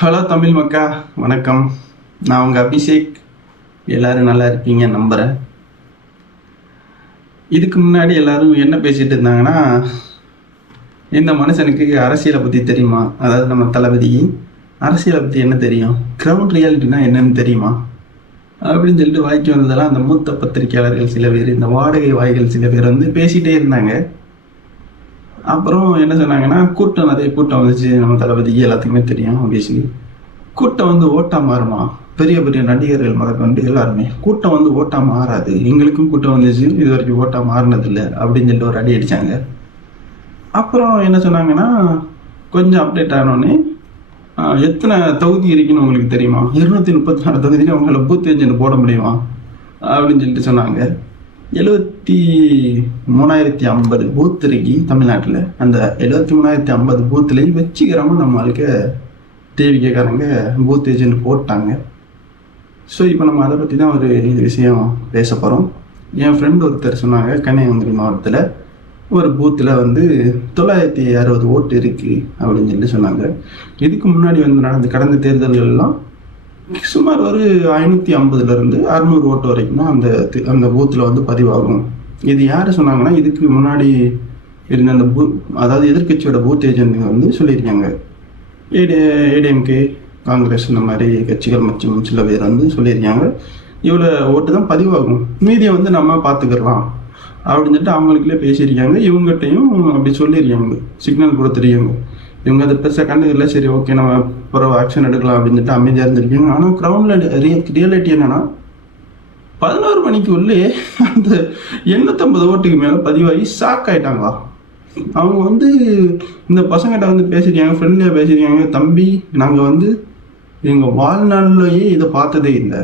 Hello Tamil மக்கா, வணக்கம். நான் உங்கள் அபிஷேக். எல்லோரும் நல்லா இருப்பீங்க நம்புகிறேன். இதுக்கு முன்னாடி எல்லோரும் என்ன பேசிகிட்டு இருந்தாங்கன்னா, இந்த மனுஷனுக்கு அரசியலை பற்றி தெரியுமா, அதாவது நம்ம தளபதி அரசியலை பற்றி என்ன தெரியும், கிரவுண்ட் ரியாலிட்டினா என்னன்னு தெரியுமா அப்படின்னு சொல்லிட்டு வாய்க்கு வந்ததெல்லாம் அந்த மூத்த பத்திரிகையாளர்கள் சில பேர், இந்த வாடகை வாய்கள் சில பேர் வந்து பேசிகிட்டே இருந்தாங்க. அப்புறம் என்ன சொன்னாங்கன்னா, நிறைய கூட்டம் வந்துச்சு. நம்ம தளபதிக்கு எல்லாத்துக்குமே தெரியும். ஆப்வியஸ்லி கூட்டம் வந்து ஓட்டா மாறுமா, பெரிய பெரிய நடிகர்கள் முதற்கொண்டு எல்லாருமே கூட்டம் வந்து ஓட்டா மாறாது. எங்களுக்கும் கூட்டம் வந்துச்சு, இது வரைக்கும் ஓட்டா மாறினதில்லை அப்படின்னு சொல்லிட்டு ஒரு அடி அடித்தாங்க. அப்புறம் என்ன சொன்னாங்கன்னா, கொஞ்சம் அப்டேட் ஆனோடனே எத்தனை தொகுதி இருக்குன்னு உங்களுக்கு தெரியுமா, 234 தொகுதியில் அவங்கள பூத் ஏஜென்ட் போட முடியுமா அப்படின்னு சொல்லிட்டு சொன்னாங்க. 73,050 பூத் இருக்கு தமிழ்நாட்டில். அந்த 73,050 பூத்துலேயும் வச்சுக்கிறவங்க நம்மளுக்கு டிவிக்காரங்க பூத் ஏஜென்ட் போட்டாங்க. ஸோ இப்போ நம்ம அதை பற்றி தான் ஒரு விஷயம் பேச போகிறோம். என் ஃப்ரெண்ட் ஒருத்தர் சொன்னாங்க, கன்னியாகுமரி மாவட்டத்தில் ஒரு பூத்தில் வந்து 960 ஓட்டு இருக்குது அப்படின்னு சொல்லி சொன்னாங்க. இதுக்கு முன்னாடி வந்து நடந்த கடந்த தேர்தல்கள்லாம் சுமார் ஒரு 550 600 ஓட்டு வரைக்கும் தான் அந்த பூத்தில் வந்து பதிவாகும். இது யார் சொன்னாங்கன்னா, இதுக்கு முன்னாடி இருந்த அந்த அதாவது எதிர்கட்சியோட பூத் ஏஜென்ட் வந்து சொல்லியிருக்காங்க. ஏடிஎம்கே, காங்கிரஸ் இந்த மாதிரி கட்சிகள் மற்றும் சில பேர் வந்து சொல்லியிருக்காங்க, இவ்வளோ ஓட்டு தான் பதிவாகும், மீதியை வந்து நம்ம பார்த்துக்கலாம் அப்படின்னு சொல்லிட்டு அவங்களுக்குள்ளே பேசியிருக்காங்க. இவங்ககிட்டையும் அப்படி சொல்லியிருக்காங்க, சிக்னல் கொடுத்துருக்காங்க. இவங்க அதை பெருசாக கண்டுக்கல. சரி, ஓகே, நம்ம அப்புறம் ஆக்ஷன் எடுக்கலாம் அப்படின்னு சொல்லிட்டு அமைதியாக இருந்திருக்காங்க. ஆனால் கிரவுண்டில் ரியாலிட்டி என்னன்னா, 11 மணிக்கு உள்ளே அந்த 850 ஓட்டுக்கு மேலே பதிவாகி ஷாக் ஆகிட்டாங்களா. அவங்க வந்து இந்த பசங்கிட்ட வந்து பேசியிருக்காங்க, ஃப்ரெண்ட்லியாக பேசியிருக்காங்க, தம்பி நாங்கள் வந்து எங்கள் வாழ்நாள்லேயே இதை பார்த்ததே இல்லை,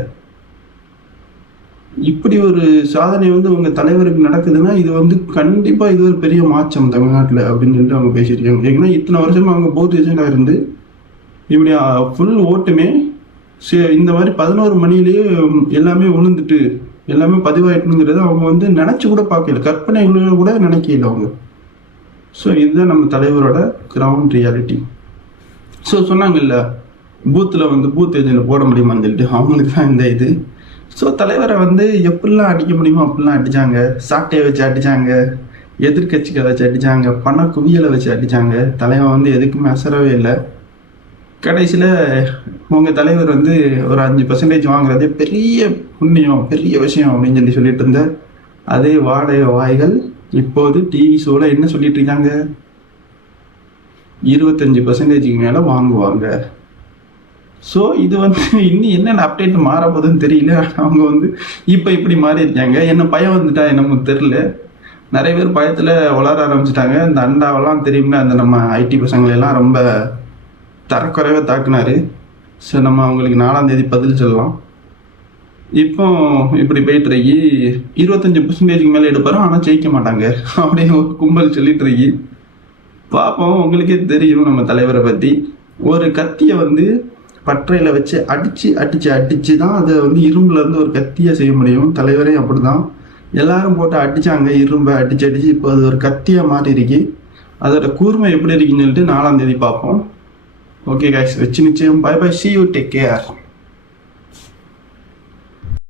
இப்படி ஒரு சாதனை வந்து உங்கள் தலைவருக்கு நடக்குதுன்னா இது வந்து கண்டிப்பாக இது ஒரு பெரிய மாற்றம் தமிழ்நாட்டில் அப்படின்னு சொல்லிட்டு அவங்க பேசியிருக்காங்க. ஏன்னா இத்தனை வருஷமாக அவங்க பூத் ஏஜெண்டாக இருந்து இப்படி ஃபுல் ஓட்டுமே இந்த மாதிரி 11 மணிலேயே எல்லாமே விழுந்துட்டு எல்லாமே பதிவாயிட்டுங்கிறத அவங்க வந்து நினச்சி கூட பார்க்கல, கற்பனைகளை கூட நினைக்கல அவங்க. ஸோ இதுதான் நம்ம தலைவரோட கிரவுண்ட் ரியாலிட்டி. ஸோ சொன்னாங்கல்ல, பூத்தில் வந்து பூத் ஏஜெண்ட் போட முடியுமான்னு சொல்லிட்டு அவங்களுக்கு தான் இந்த இது. ஸோ தலைவரை வந்து எப்படிலாம் அடிக்க முடியுமோ அப்படிலாம் அடித்தாங்க. சாட்டையை வச்சு அடித்தாங்க, எதிர்கட்சிகளை வச்சு அடித்தாங்க, பண குவியலை வச்சு அடித்தாங்க. தலைவன் வந்து எதுக்குமே அசரவே இல்லை. கடைசியில் உங்கள் தலைவர் வந்து ஒரு 5% வாங்குறதே பெரிய புண்ணியம், பெரிய விஷயம் அப்படின்னு சொல்லிட்டு இருந்த அதே வாடகை வாய்கள் இப்போது டிவி ஷோவில் என்ன சொல்லிட்டு இருக்காங்க, 25% மேலே வாங்குவாங்க. ஸோ இது வந்து இன்னும் என்னென்ன அப்டேட் மாறப்போதுன்னு தெரியல. அவங்க வந்து இப்போ இப்படி மாறி இருக்காங்க. என்ன பயம் வந்துட்டா என்னமோ தெரில, நிறைய பேர் பயத்தில் வளர ஆரம்பிச்சிட்டாங்க. இந்த அண்டாவெல்லாம் தெரியும்ல, அந்த நம்ம ஐடி பசங்களெல்லாம் ரொம்ப தரக்குறைவாக தாக்குனாரு. ஸோ நம்ம அவங்களுக்கு 4ஆம் தேதி பதில் சொல்லலாம். இப்போ இப்படி போயிட்டு இருக்கி 25% மேலே எடுப்பாரு, ஆனால் ஜெயிக்க மாட்டாங்க அப்படின்னு ஒரு கும்பல் சொல்லிட்டு இருக்கி. பார்ப்போம், உங்களுக்கே தெரியும் நம்ம தலைவரை பற்றி. ஒரு கத்தியை வந்து பற்றையில் வச்சு அடித்து தான் அதை வந்து இரும்புலேருந்து ஒரு கத்தியை செய்ய முடியும். தலைவரே அப்படி தான், எல்லாரும் போட்டு அடித்தாங்க, இரும்பை அடித்து இப்போ அது ஒரு கத்தியாக மாறி இருக்கு. அதோட கூர்மை எப்படி இருக்குன்னு சொல்லிட்டு 4ஆம் தேதி பார்ப்போம். ஓகே கைஸ், வச்சு நிச்சயம். Bye bye, see you, take care.